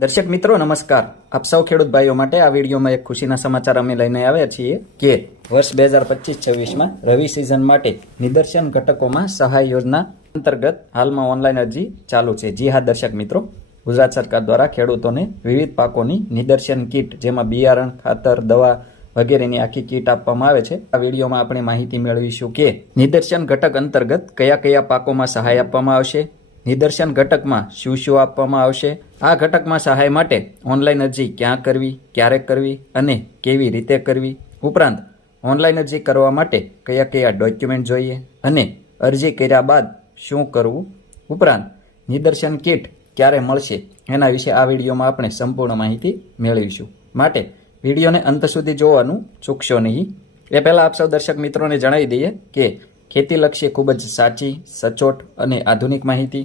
દર્શક મિત્રો, નમસ્કાર. આપ સૌ ખેડૂત ભાઈઓ માટે આ વિડીયોમાં એક ખુશીના સમાચાર અમે લઈને આવ્યા છીએ કે વર્ષ બે હજાર પચીસ છવ્વીસમાં રવિ સિઝન માટે નિદર્શન ઘટકોમાં સહાય યોજના અંતર્ગત હાલમાં ઓનલાઈન અરજી ચાલુ છે. જી હા, દર્શક મિત્રો. ગુજરાત સરકાર દ્વારા ખેડૂતોને વિવિધ પાકોની નિદર્શન કીટ, જેમાં બિયારણ, ખાતર, દવા વગેરેની આખી કીટ આપવામાં આવે છે. આ વિડીયોમાં આપણે માહિતી મેળવીશું કે નિદર્શન ઘટક અંતર્ગત કયા કયા પાકોમાં સહાય આપવામાં આવશે નિદર્શન ઘટકમાં શું શું આપવામાં આવશે? આ ઘટકમાં સહાય માટે ઓનલાઈન અરજી ક્યાં કરવી, ક્યારે કરવી અને કેવી રીતે કરવી? ઉપરાંત, ઓનલાઈન અરજી કરવા માટે કયા કયા ડોક્યુમેન્ટ જોઈએ અને અરજી કર્યા બાદ શું કરવું? ઉપરાંત, નિદર્શન કીટ ક્યારે મળશે? એના વિશે આ વિડીયોમાં આપણે સંપૂર્ણ માહિતી મેળવીશું. માટે વિડીયોને અંત સુધી જોવાનું ચૂકશો નહીં. એ પહેલાં આપ સૌ દર્શક મિત્રોને જણાવી દઈએ કે ખેતીલક્ષી ખૂબ જ સાચી, સચોટ અને આધુનિક માહિતી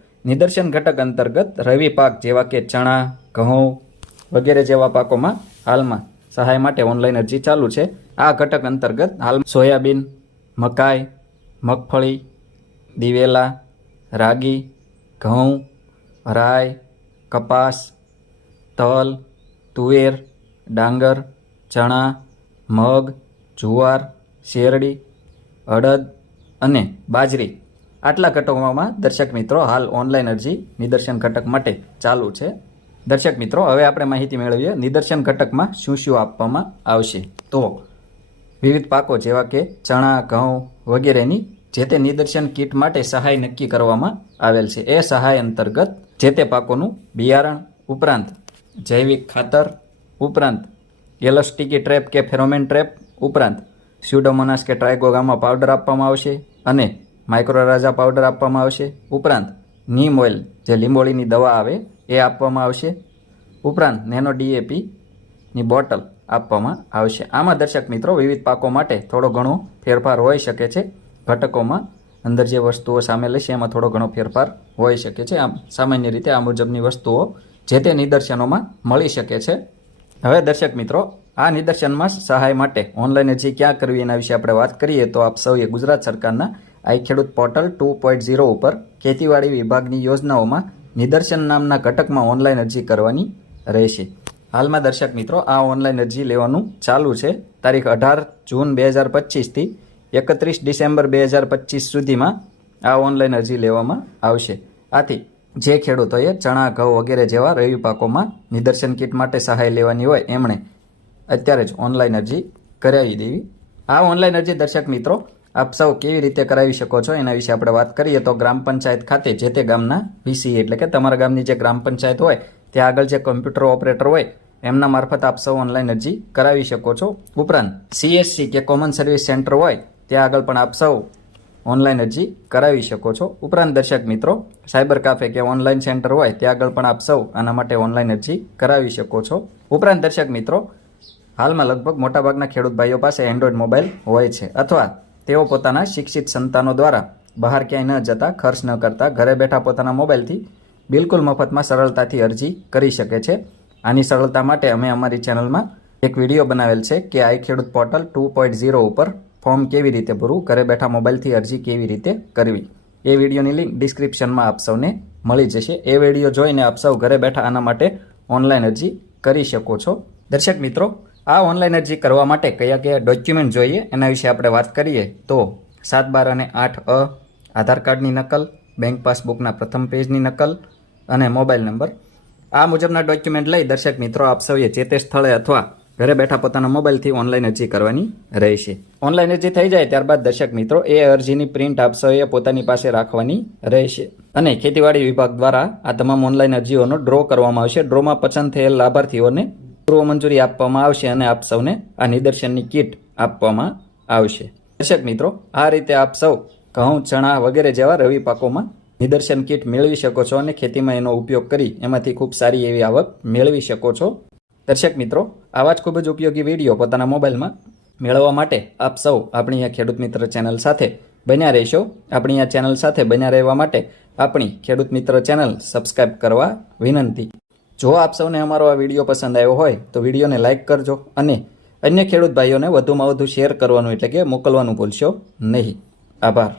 નિદર્શન ઘટક અંતર્ગત રવિ પાક જેવા કે ચણા, ઘઉં વગેરે જેવા પાકોમાં હાલમાં સહાય માટે ઓનલાઈન અરજી ચાલુ છે. આ ઘટક અંતર્ગત હાલ સોયાબીન, મકાઈ, મગફળી, દિવેલા, રાગી, ઘઉં રાય કપાસ, તલ, તુવેર, ડાંગર, ચણા, મગ, જુવાર, શેરડી, અડદ અને બાજરી આટલા ઘટકોમાં દર્શક મિત્રો, હાલ ઓનલાઈન અરજી નિદર્શન ઘટક માટે ચાલુ છે. દર્શક મિત્રો, હવે આપણે માહિતી મેળવીએ નિદર્શન ઘટકમાં શું શું આપવામાં આવશે. તો વિવિધ પાકો જેવા કે ચણા, ઘઉં વગેરેની જે તે નિદર્શન કીટ માટે સહાય નક્કી કરવામાં આવેલ છે. એ સહાય અંતર્ગત જે તે પાકોનું બિયારણ ઉપરાંત જૈવિક ખાતર ઉપરાંત એલસ્ટિકી ટ્રેપ કે ફેરોમેન ટ્રેપ ઉપરાંત સ્યુડોમોનાસ કે ટ્રાયગોગામાં પાવડર આપવામાં આવશે અને માઇક્રોરાઝા પાવડર આપવામાં આવશે. ઉપરાંત, નીમ ઓઇલ જે લીંબોળીની દવા આવે, એ આપવામાં આવશે. ઉપરાંત, નેનો ડીએપીની બોટલ આપવામાં આવશે. આમાં દર્શક મિત્રો, વિવિધ પાકો માટે થોડો ઘણો ફેરફાર હોઈ શકે છે. ઘટકોમાં અંદર જે વસ્તુઓ સામેલ છે એમાં થોડો ઘણો ફેરફાર હોઈ શકે છે. આમ, સામાન્ય રીતે આ મુજબની વસ્તુઓ જે તે નિદર્શનોમાં મળી શકે છે. હવે દર્શક મિત્રો, આ નિદર્શનમાં સહાય માટે ઓનલાઈન અરજી ક્યાં કરવી એના વિશે આપણે વાત કરીએ, તો આપ સૌએ ગુજરાત સરકારના આઈ ખેડૂત પોર્ટલ ટુ પોઈન્ટ ઝીરો ઉપર ખેતીવાડી વિભાગની યોજનાઓમાં નિદર્શન નામના ઘટકમાં ઓનલાઈન અરજી કરવાની રહેશે. હાલમાં દર્શક મિત્રો, આ ઓનલાઈન અરજી લેવાનું ચાલુ છે. તારીખ અઢાર જૂન બે હજાર પચીસથી એકત્રીસ ડિસેમ્બર બે હજાર પચીસ સુધીમાં આ ઓનલાઈન અરજી લેવામાં આવશે. આથી જે ખેડૂતોએ ચણા, ઘઉં વગેરે જેવા રવિ પાકોમાં નિદર્શન કીટ માટે સહાય લેવાની હોય, એમણે અત્યારે જ ઓનલાઈન અરજી કરાવી દેવી. આ ઓનલાઈન અરજી દર્શક મિત્રો આપ સૌ કેવી રીતે કરાવી શકો છો એના વિશે આપણે વાત કરીએ તો ગ્રામ પંચાયત ખાતે જે તે ગામના વીસી એટલે કે તમારા ગામની જે ગ્રામ પંચાયત હોય, ત્યાં આગળ જે કમ્પ્યુટર ઓપરેટર હોય, એમના મારફત આપ સૌ ઓનલાઈન અરજી કરાવી શકો છો. ઉપરાંત સીએસસી કે કોમન સર્વિસ સેન્ટર હોય, ત્યાં આગળ પણ આપ સૌ ઓનલાઈન અરજી કરાવી શકો છો. ઉપરાંત દર્શક મિત્રો, સાયબર કાફે કે ઓનલાઈન સેન્ટર હોય, ત્યાં આગળ પણ આપ સૌ આના માટે ઓનલાઈન અરજી કરાવી શકો છો. ઉપરાંત દર્શક મિત્રો, હાલમાં લગભગ મોટાભાગના ખેડૂત ભાઈઓ પાસે એન્ડ્રોઈડ મોબાઈલ હોય છે. અથવા તેઓ પોતાના શિક્ષિત સંતાનો દ્વારા બહાર ક્યાંય ન જતા, ખર્ચ ન કરતા, ઘરે બેઠા પોતાના મોબાઈલથી બિલકુલ મફતમાં સરળતાથી અરજી કરી શકે છે. આની સરળતા માટે અમે અમારી ચેનલમાં એક વીડિયો બનાવેલ છે કે i Khedut portal two point zero ઉપર ફોર્મ કેવી રીતે ભરવું, ઘરે બેઠા મોબાઈલથી અરજી કેવી રીતે કરવી. એ વિડીયોની લિંક ડિસ્ક્રિપ્શનમાં આપ સૌને મળી જશે. એ વીડિયો જોઈને આપ સૌ ઘરે બેઠા આના માટે ઓનલાઈન અરજી કરી શકો છો. દર્શક મિત્રો આ ઓનલાઈન અરજી કરવા માટે કયા કયા ડોક્યુમેન્ટ જોઈએ એના વિશે આપણે વાત કરીએ તો સાત બાર અને આઠ અ, આધાર કાર્ડની નકલ, બેંક પાસબુકના પ્રથમ પેજની નકલ અને મોબાઈલ નંબર. આ મુજબના ડોક્યુમેન્ટ લઈ દર્શક મિત્રો આપ સૌએ જે તે સ્થળે અથવા ઘરે બેઠા પોતાના મોબાઈલથી ઓનલાઈન અરજી કરવાની રહેશે. ઓનલાઈન અરજી થઈ જાય ત્યારબાદ દર્શક મિત્રો એ અરજીની પ્રિન્ટ આપ સૌએ પોતાની પાસે રાખવાની રહેશે. અને ખેતીવાડી વિભાગ દ્વારા આ તમામ ઓનલાઈન અરજીઓનો ડ્રો કરવામાં આવશે. ડ્રોમાં પસંદ થયેલ લાભાર્થીઓને પૂર્વ મંજૂરી આપવામાં આવશે અને આપ સૌને આ નિદર્શનની કીટ આપવામાં આવશે. દર્શક મિત્રો, આ રીતે આપ સૌ ઘઉં, ચણા વગેરે જેવા રવિ પાકોમાં નિદર્શન કીટ મેળવી શકો છો અને ખેતીમાં એનો ઉપયોગ કરી એમાંથી ખૂબ સારી એવી આવક મેળવી શકો છો. દર્શક મિત્રો, આવા જ ખૂબ જ ઉપયોગી વીડિયો પોતાના મોબાઈલમાં મેળવવા માટે આપ સૌ આપણી આ ખેડૂત મિત્ર ચેનલ સાથે બન્યા રહેશો. આપણી આ ચેનલ સાથે બન્યા રહેવા માટે આપણી ખેડૂત મિત્ર ચેનલ સબસ્ક્રાઇબ કરવા વિનંતી. જો આપ સૌને અમારો આ વીડિયો પસંદ આવ્યો હોય, તો વિડીયોને લાઇક કરજો અને અન્ય ખેડૂત ભાઈઓને વધુમાં વધુ શેર કરવાનું એટલે કે મોકલવાનું ભૂલશો નહીં. આભાર.